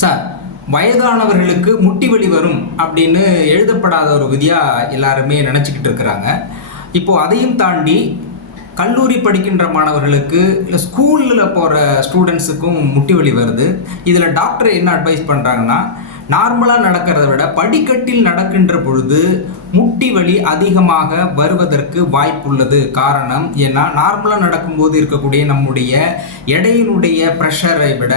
Sir வயதானவர்களுக்கு முட்டி வலி வரும் அப்படின்னு எழுதப்படாத ஒரு விதியாக எல்லாருமே நினச்சிக்கிட்டு இருக்கிறாங்க. இப்போ அதையும் தாண்டி கல்லூரி படிக்கின்ற மாணவர்களுக்கு இல்லை ஸ்கூலில் போகிற ஸ்டூடெண்ட்ஸுக்கும் முட்டி வலி வருது. இதில் டாக்டர் என்ன அட்வைஸ் பண்ணுறாங்கன்னா நார்மலாக நடக்கிறத விட படிக்கட்டில் நடக்கின்ற பொழுது முட்டி வலி அதிகமாக வருவதற்கு வாய்ப்புள்ளது. காரணம் ஏன்னா நார்மலாக நடக்கும்போது இருக்கக்கூடிய நம்முடைய எடையினுடைய ப்ரெஷரை விட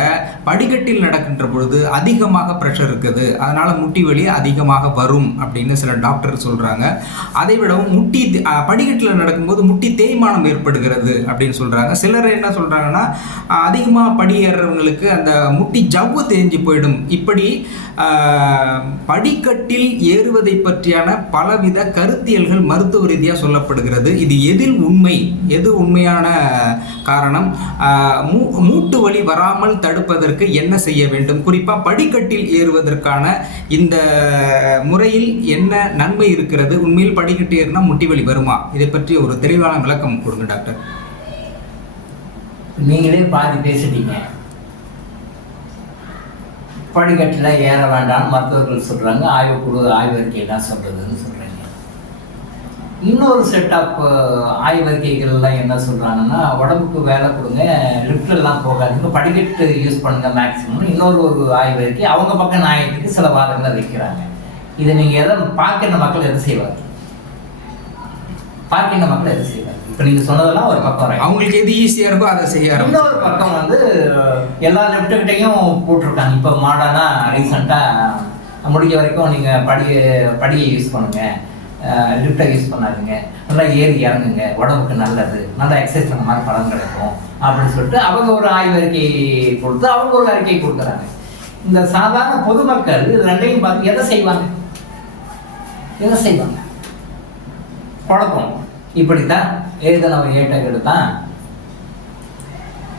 படிக்கட்டில் நடக்கின்ற பொழுது அதிகமாக ப்ரெஷர் இருக்குது. அதனால் முட்டி வலி அதிகமாக வரும் அப்படின்னு சில டாக்டர் சொல்கிறாங்க அதை விடவும் முட்டி படிக்கட்டில் நடக்கும்போது முட்டி தேய்மானம் ஏற்படுகிறது அப்படின்னு சொல்கிறாங்க சிலர் என்ன சொல்கிறாங்கன்னா அதிகமாக படியேறுறவங்களுக்கு அந்த முட்டி ஜவ்வு தேஞ்சு போயிடும். இப்படி படிக்கட்டில் ஏறுவதை பற்றியான பலவித கருத்தியல்கள் மருத்துவ ரீதியாக சொல்லப்படுகிறது. இது எதில் உண்மை? எது உண்மையான காரணம்? மூ மூட்டு வலி வராமல் தடுப்பதற்கு என்ன செய்ய வேண்டும்? குறிப்பாக படிக்கட்டில் ஏறுவதற்கான இந்த முறையில் என்ன நன்மை இருக்கிறது? உண்மையில் படிக்கட்டு ஏறினா முட்டி வலி வருமா? இதை பற்றி ஒரு தெளிவான விளக்கம் கொடுங்க டாக்டர். நீங்களே பாதி பேசிட்டீங்க. படிக்கட்டில் ஏற வேண்டாம்னு மருத்துவர்கள் சொல்கிறாங்க ஆய்வு குழு ஆய்வறிக்கை என்ன சொல்கிறதுன்னு சொல்கிறாங்க இன்னொரு செட் ஆஃப் ஆய்வறிக்கைகள்லாம் என்ன சொல்கிறாங்கன்னா உடம்புக்கு வேலை கொடுங்க லிஃப்ட்லாம் போகாதுங்க படிக்கட்டு யூஸ் பண்ணுங்கள் மேக்ஸிமம் இன்னொரு ஒரு ஆய்வறிக்கை அவங்க பக்கம் நியாயத்துக்கு சில வாதங்களை வைக்கிறாங்க. இதை நீங்கள் எதை பார்க்கிற மக்கள் எது செய்வார்? பார்க்கிற மக்கள் எது செய்வார்? இப்போ நீங்கள் சொன்னதெல்லாம் ஒரு பக்கம். அவங்களுக்கு எது ஈஸியாக இருக்கோ அதை செய்ய இன்னொரு பக்கம் வந்து எல்லா லெஃப்ட்டுக்கிட்டையும் போட்டிருக்காங்க. இப்போ மாடர்னாக ரீசெண்டாக முடிஞ்ச வரைக்கும் நீங்கள் படி படியை யூஸ் பண்ணுங்க. லிஃப்டை யூஸ் பண்ணாதீங்க. நல்லா ஏறி இறங்குங்க. உடம்புக்கு நல்லது. நல்லா எக்ஸசைஸ் பண்ண மாதிரி பலன் கிடைக்கும். அப்படின்னு சொல்லிட்டு அவங்க ஒரு ஆய்வறிக்கை கொடுத்து அவங்க ஒரு அறிக்கை கொடுக்குறாங்க. இந்த சாதாரண பொதுமக்கள் ரெண்டையும் பார்த்து எதை செய்வாங்க? எதை செய்வாங்க? குழப்பம். இப்படித்தான் எழுதினவன் ஏட்டை கெடுத்தான்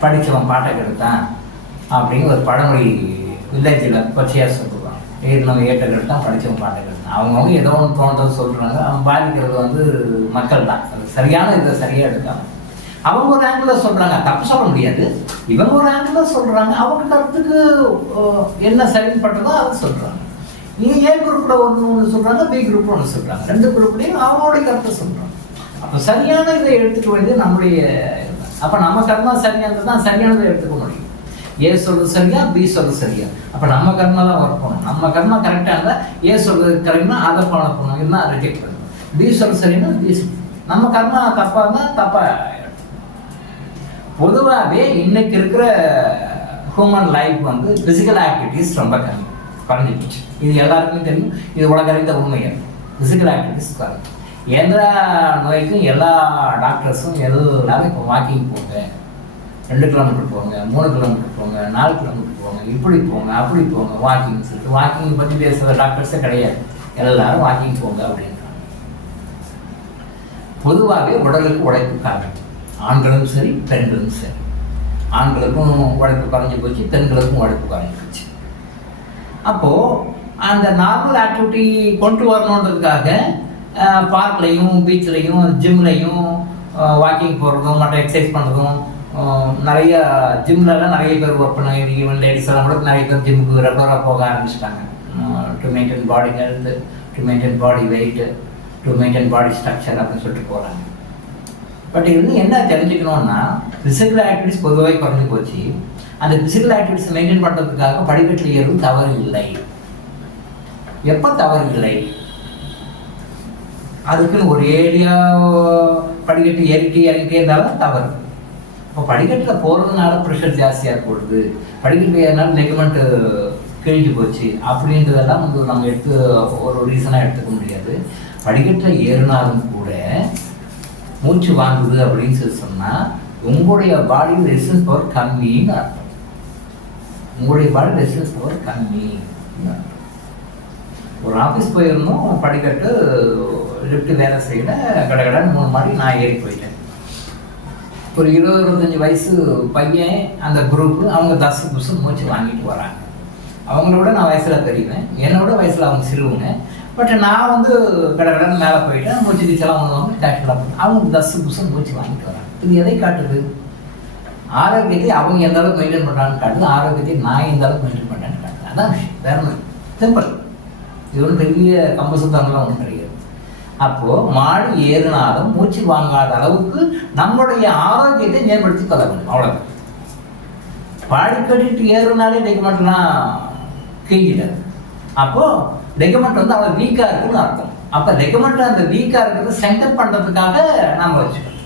படித்தவன் பாட்டை கெடுத்தான் அப்படின்னு ஒரு பழமொழி வில்லேஜில் பச்சையாக சொல்லுவாங்க. எழுதினவன் ஏட்டை கெடுத்தான் படித்தவன் பாட்டை கெடுத்தான் அவங்கவுங்க ஏதோ ஒன்று தோன்றதை சொல்கிறாங்க அவன் பாதிக்கிறது வந்து மக்கள் தான். அது சரியான இதை சரியாக எடுக்காம. அவங்க ஒரு ஆங்கிளில் சொல்கிறாங்க தப்பு சொல்ல முடியாது. இவங்க ஒரு ஆங்கிளில் சொல்கிறாங்க அவங்க கருத்துக்கு என்ன சரிப்பட்டதோ அதை சொல்கிறாங்க நீங்கள் ஏ குரூப்பில் ஒன்று ஒன்று சொல்கிறாங்க பி குரூப்பில் ஒன்று சொல்கிறாங்க ரெண்டு குரூப்லேயும் அவங்களுடைய கருத்தை சொல்கிறாங்க அப்போ சரியான இதை எடுத்துக்க வேண்டியது நம்முடைய அப்போ நம்ம கர்மா சரியானது தான் சரியானதை எடுத்துக்க முடியும். ஏ சொல்றது சரியா பி சொல்றது சரியா. அப்போ நம்ம கர்மா தான் ஒர்க் பண்ணணும். நம்ம கர்மா கரெக்டாக இருந்தால் ஏ சொல்றது கரெக்ட்னா அதை ஃபாலோ பண்ணணும். இல்லைன்னா ரிஜெக்ட் பண்ணணும். பி சொல்றது சரின்னா பி நம்ம கர்மா தப்பாக இருந்தால் தப்பாக பொதுவாகவே இன்னைக்கு இருக்கிற ஹியூமன் லைஃப் வந்து ஃபிசிக்கல் ஆக்டிவிட்டிஸ் ரொம்ப கம்மி. குறைஞ்சி போச்சு. இது எல்லாருக்குமே தெரியும். இது உலக அறிந்த உண்மையாக ஃபிசிக்கல் ஆக்டிவிட்டிஸ் குறைஞ்சி எந்த நோய்க்கும் எல்லா டாக்டர்ஸும் எதுனாலும் இப்போ வாக்கிங் போங்க. ரெண்டு கிலோமீட்டர் போங்க மூணு கிலோமீட்டர் போங்க நாலு கிலோமீட்டர் போங்க இப்படி போங்க அப்படி போங்க வாக்கிங் சொல்லிட்டு வாக்கிங் பற்றி பேசுகிற டாக்டர்ஸே கிடையாது. எல்லாரும் வாக்கிங் போங்க அப்படின்றாங்க. பொதுவாகவே உடலுக்கு உழைப்பு காரணம் ஆண்களும் சரி பெண்களும் சரி. ஆண்களுக்கும் உழைப்பு குறைஞ்சி போச்சு பெண்களுக்கும் உழைப்பு குறைஞ்சி போச்சு. அப்போது அந்த நார்மல் ஆக்டிவிட்டி கொண்டு வரணுன்றதுக்காக பார்க்லையும் பீச்லையும் ஜிம்லையும் வாக்கிங் போகிறதும் மற்ற எக்ஸசைஸ் பண்ணுறதும் நிறைய ஜிம்லலாம் நிறைய பேர் ஒர்க் பண்ண ஈவன் லேடிஸ் எல்லாம் கூட நிறைய பேர் ஜிம்முக்கு ரெகுலராக போக ஆரம்பிச்சிட்டாங்க. To maintain body health to maintain body weight to maintain body structure அப்படின்னு சொல்லிட்டு போகிறாங்க பட் இது வந்து என்ன தெரிஞ்சுக்கணும்னா ஃபிசிக்கல் ஆக்டிவிட்டிஸ் பொதுவாக குறைஞ்சி போச்சு. அந்த ஃபிசிக்கல் ஆக்டிவிட்டிஸ் மெயின்டைன் பண்ணுறதுக்காக படிக்கட்டில் ஏறும் தவறு இல்லை. எப்போ தவறு இல்லை? அதுக்குன்னு ஒரு ஏரியா படிக்கட்டு ஏறிக்கிட்டே இறங்கிட்டே இருந்தாலும் தவறு. இப்போ படிக்கட்டில் போகிறதுனால ப்ரெஷர் ஜாஸ்தியாக போடுது. படிக்கட்டில் ஏறினாலும் நெக்மெண்ட்டு கிழிஞ்சு போச்சு. அப்படின்றதெல்லாம் வந்து நம்ம எடுத்து ஒரு ரீசனாக எடுத்துக்க முடியாது. படிக்கட்டில் ஏறினாலும் கூட மூச்சு வாங்குது அப்படின்னு சொல்லி சொன்னால் உங்களுடைய பாடியில் ரெசிஸ்டன்ஸ் பவர் கம்மின்னு அர்த்தம். உங்களுடைய பாடி ரெசிஸ்டன்ஸ் பவர் கம்மி ஒரு ஆஃபீஸ் போயிருந்தோம் படிக்கட்டு லிஃப்ட் வேலை செய்யல கடகடன்னு மூணு மாடி நான் ஏறி போயிட்டேன். ஒரு இருபது இருபத்தஞ்சி வயசு பையன் அந்த குரூப்பு அவங்க தசு புசு மூச்சு வாங்கிட்டு வராங்க. அவங்கள விட நான் வயசில் பெரியவன். என்னோட வயசில் அவங்க சிறுவங்க. பட் நான் வந்து கடகடன்னு மேலே போயிட்டேன். மூச்சு நீச்சலாம் பண்ணுவாங்க டேக்டலாக அவங்க தசு புசு மூச்சு வாங்கிட்டு வராங்க. இது எதை காட்டுது? ஆரோக்கியத்தை அவங்க எந்த அளவுக்கு மெயின்டைன் பண்ணுறாங்கன்னு காட்டுது. ஆரோக்கியத்தை நான் எந்த அளவுக்கு மெயின்டைன் பண்ணுறேன்னு காட்டுது. அதான் விஷயம். வேற சிம்பிள் இது ஒன்றும் பெரிய கம்ப ஒன்றும் கிடையாது. அப்போ மாடி ஏறினாலும் மூச்சு வாங்காத அளவுக்கு நம்மளுடைய ஆரோக்கியத்தை மேம்படுத்தி கொள்ள வேண்டும். அவ்வளவு பாடி கட்டிட்டு ஏறுனாலே டெக்குமெண்ட்லாம் கிழிஞ்சிட்டாரு அப்போ டெக்குமெண்ட் வந்து அவ்வளோ வீக்காக இருக்குன்னு அர்த்தம். அப்போ டெக்குமெண்ட் அந்த வீக்காக இருக்கிறது சென்டர் பண்ணுறதுக்காக நாம் வச்சுக்கணும்.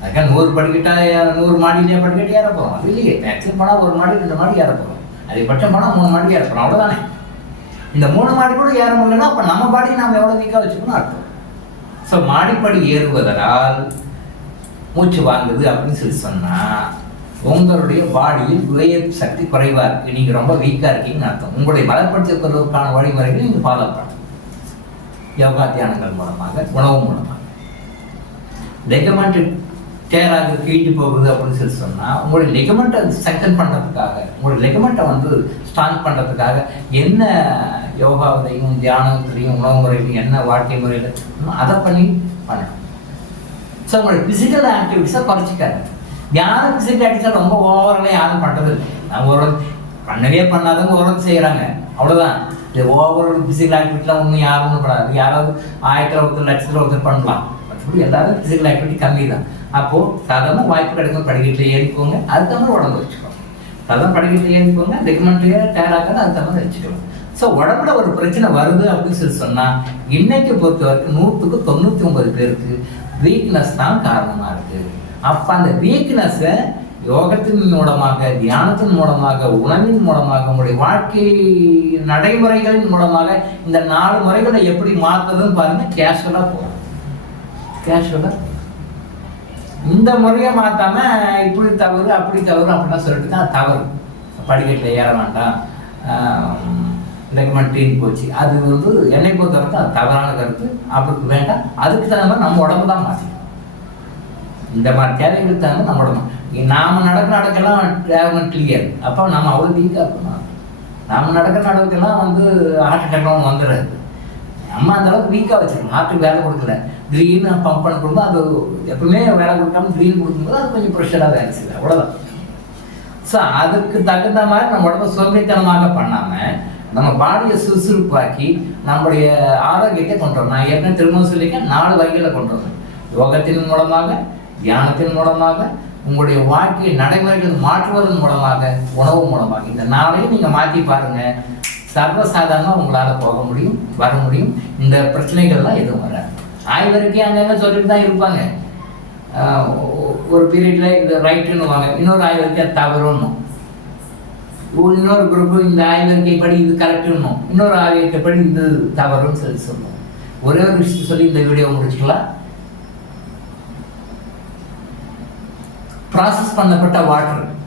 அதுக்காக நூறு படிக்கிட்டா நூறு மாடியிலேயே படிக்கட்டு ஏற போகிறோம் அது இல்லையே. மேக்ஸிமம் போனால் ஒரு மாடி ரெண்டு மாடி ஏற போகிறோம் அதிகபட்சம் போனால் மூணு மாடி ஏற போகிறோம் அவ்வளோதானே இந்த மூணு மாடி கூட ஏற முடியலன்னா அப்போ நம்ம பாடி நாம் எவ்வளோ வீக்காக வச்சுக்கணும் அர்த்தம். ஸோ மாடிப்படி ஏறுவதனால் மூச்சு வாங்குது அப்படின்னு சொல்லி சொன்னால் உங்களுடைய பாடியில் உடைய சக்தி குறைவாக இருக்குது நீங்கள் ரொம்ப வீக்காக இருக்கீங்கன்னு அர்த்தம். உங்களுடைய பலப்படுத்திக் கொள்வதற்கான வழிமுறைகளை நீங்கள் ஃபாலோ பண்ணணும் யோகா தியானங்கள் மூலமாக உணவு மூலமாக. லெகமெண்ட் டேராக கீழ்ந்து போகுது அப்படின்னு சொல்லி சொன்னால் உங்களுடைய லெகமெண்ட்டை ஸ்ட்ரென்தன் பண்ணுறதுக்காக உங்களுடைய லெகமெண்ட்டை வந்து ஸ்ட்ராங் பண்ணுறதுக்காக என்ன யோகாவிலையும் தியானத்திலையும் உணவு முறையிலையும் என்ன வாழ்க்கை முறையில் அதை பண்ணி பண்ணணும். ஸோ உங்களுடைய ஃபிசிக்கல் ஆக்டிவிட்டிஸை குறைச்சிக்காது தியான ஃபிசிக்கல் ஆக்டிவிட்டிஸை ரொம்ப ஓவரெல்லாம் யாரும் பண்ணுறது இல்லை. நம்ம ஒரு பண்ணவே பண்ணாதவங்க ஓரளவு செய்கிறாங்க அவ்வளோதான் இது ஓவர் ஃபிசிக்கல் ஆக்டிவிட்டிலாம் ஒன்றும் யாரும் ஒன்றும் பண்ணாது. யாராவது ஆயிரத்தில் ஒருத்தர் லட்சத்தில் ஒருத்தர் பண்ணலாம். மற்றபடி எல்லாரும் ஃபிசிக்கல் ஆக்டிவிட்டி கம்மி தான். அப்போது சாதாரண வாய்ப்பு கிடைக்கும். படிக்கட்டில் ஏறிக்கோங்க அதுக்கு தகுந்த உடம்பு வச்சுக்கோங்க அதெல்லாம் படிக்கலையேன்னு போங்க ரெக்கமெண்ட்லேயே டயர் ஆகாது அதுக்கு தகுந்த வச்சுக்கோங்க. ஸோ உடம்புல ஒரு பிரச்சனை வருது அப்படின்னு சொல்லி சொன்னால் இன்னைக்கு பொறுத்த வரைக்கும் நூற்றுக்கு தொண்ணூற்றி ஒன்பது பேருக்கு வீக்னஸ் தான் காரணமாக இருக்குது அப்போ அந்த வீக்னஸை யோகத்தின் மூலமாக தியானத்தின் மூலமாக உணவின் மூலமாக உங்களுடைய வாழ்க்கை நடைமுறைகளின் மூலமாக இந்த நாலு முறைகளை எப்படி மாற்றுறதுன்னு பாருங்கள் கேஷுவலாக போகும் கேஷுவலாக இந்த முறையை மாற்றாம இப்படி தவறு அப்படி தவறு அப்படிலாம் சொல்லிட்டு தான் தவறு. படிக்கட்டில் ஏற வேண்டாம். ரெக்கமெண்ட் டீன் போச்சு. அது வந்து என்னை பொறுத்த வரைக்கும் அது தவறான கருத்து. அப்படி வேண்டாம். அதுக்கு தகுந்த மாதிரி நம்ம உடம்பு தான் மாற்றிக்கணும் இந்த மாதிரி தேவைகளுக்கு தகுந்த நம்ம உடம்பு நாம் நடக்க நடக்கலாம் டேவன் கிளியர் அப்போ நம்ம அவ்வளோ வீக்காக இருக்கணும். நாம நடக்க நடக்கெல்லாம் வந்து ஹார்ட் அட்டாக்லாம் வந்துடுறது நம்ம அந்த அளவுக்கு வீக்காக வச்சிருக்கோம். ஹார்ட்டுக்கு வேலை கொடுக்கல. திடீர்னு பம்ப் பண்ண கொடுக்கும் அது எப்பவுமே வேலை கொடுக்காம திடீர்னு கொடுக்கும்போது அது கொஞ்சம் ப்ரெஷராக வேலை செய்யுது. அவ்வளோதான் ஸோ அதுக்கு தகுந்த மாதிரி நம்ம உடம்பு சோம்பேறித்தனமாக பண்ணாமல் நம்ம பாடியை சுறுசுறுப்பாக்கி நம்முடைய ஆரோக்கியத்தை கொண்டு வரணும். நான் ஏற்கனவே திரும்பவும் சொல்லியிருக்கேன் நாலு வகையில் கொண்டு வரணும். யோகத்தின் மூலமாக தியானத்தின் மூலமாக உங்களுடைய வாழ்க்கையை நடைமுறைகள் மாற்றுவதன் மூலமாக உணவு மூலமாக. இந்த நாளையும் நீங்கள் மாற்றி பாருங்கள் சர்வசாதாரணமாக உங்களால் போக முடியும் வர முடியும். இந்த பிரச்சனைகள்லாம் எதுவும் வராது. ஆய்வறிக்கை அங்கங்கே சொல்லிட்டு தான் இருப்பாங்க. ஒ- ஒரு பீரியடில் இது ரைட்டுன்னுவாங்க இன்னொரு ஆய்வறிக்கை தவறுன்னும் இன்னொரு குரூப்பு இந்த ஆய்வறிக்கை படி இது கரெக்டுன்னும் இன்னொரு ஆய்வறிக்கை படி இது தவறுன்னு சொல்லி சொல்லுவோம். ஒரே ஒரு விஷயம் சொல்லி இந்த வீடியோ முடிச்சுக்கலாம். ப்ராசஸ் பண்ணப்பட்ட வாட்டர்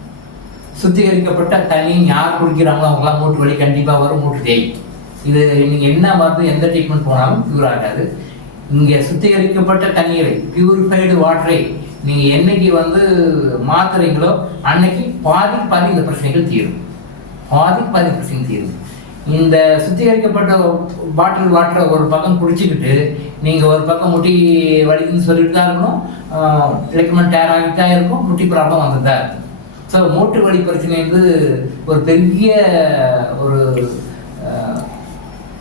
சுத்திகரிக்கப்பட்ட தண்ணி யார் குடிக்கிறாங்களோ அவங்களாம் மூட்டு வலி கண்டிப்பாக வரும் மூட்டு தேய். இது நீங்கள் என்ன மருந்து எந்த ட்ரீட்மெண்ட் போனாலும் க்யூர் ஆகாது. இங்கே சுத்திகரிக்கப்பட்ட தண்ணீரை பியூரிஃபைடு வாட்டரை நீங்கள் என்னைக்கு வந்து மாத்துறீங்களோ அன்னைக்கு பாதி பாதி இந்த பிரச்சனைகள் தீரும். பாதி பாதி பிரச்சனை தீரும். இந்த சுத்திகரிக்கப்பட்ட பாட்டில் வாட்டரை ஒரு பக்கம் குடிச்சிக்கிட்டு நீங்கள் ஒரு பக்கம் முட்டி வலிக்குன்னு சொல்லிட்டு தான் இருக்கணும். ரெக்கமெண்ட் டேர் ஆகிட்டு தான் இருக்கும் முட்டி ப்ராப்ளம் வந்துட்டு தான் இருக்கும் ஸோ மூட்டு வழி பிரச்சனை வந்து ஒரு பெரிய ஒரு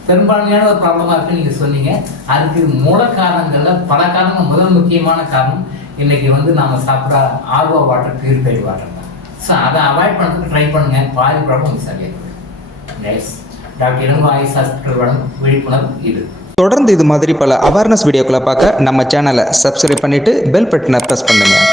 பெரும்பான்மையான ஒரு ப்ராப்ளமாக இருக்குன்னு நீங்கள் சொன்னீங்க. அதுக்கு மூல காரணங்களில் பல காரணங்கள். முதல் முக்கியமான காரணம் இன்றைக்கி வந்து நம்ம சாப்பிட்ற ஆர்வோ வாட்டர் பியூரிஃபைடு வாட்டர் தான். ஸோ அதை அவாய்ட் பண்ணுறதுக்கு ட்ரை பண்ணுங்கள் பாதி ப்ராப்ளம் சரியாக nice doctor Ilango Ayush hospital வழங்கும் விழிப்புணர்வு இது. தொடர்ந்து இது மாதிரி பல அவேர்னஸ் வீடியோக்களை பார்க்க நம்ம சேனலை சப்ஸ்கிரைப் பண்ணிவிட்டு பெல் பட்டனை ப்ரெஸ் பண்ணுங்கள்